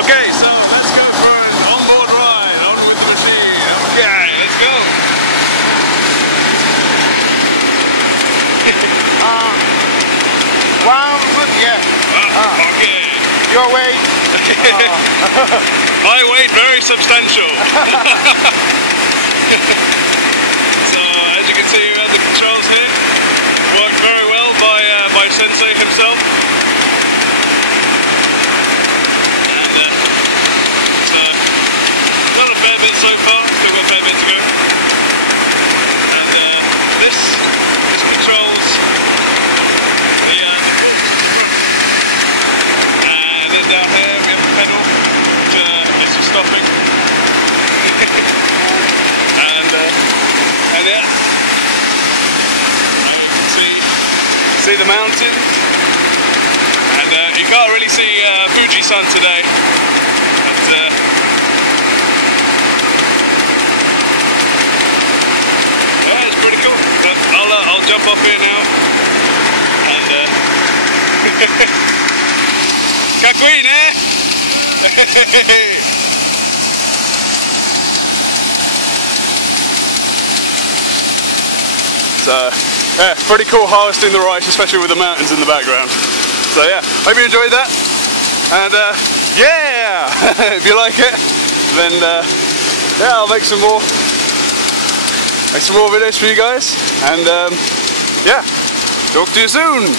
Okay, so let's go for an onboard ride out with the machine. Okay, let's go. One foot, yeah. Okay. Your weight. My weight very substantial. So as you can see, we have the controls here. Worked very well by Sensei himself. Done a fair bit so far, still got a fair bit to go. And this controls the and then down here we have the pedal, which is for stopping. and yeah, you can see the mountains, and you can't really see Fuji-san today, but pretty cool. But I'll jump off here now and kakkoi ne! So yeah, pretty cool harvesting the rice, especially with the mountains in the background. So yeah, hope you enjoyed that, and yeah, if you like it, then yeah, I'll make some more videos for you guys, and yeah, talk to you soon.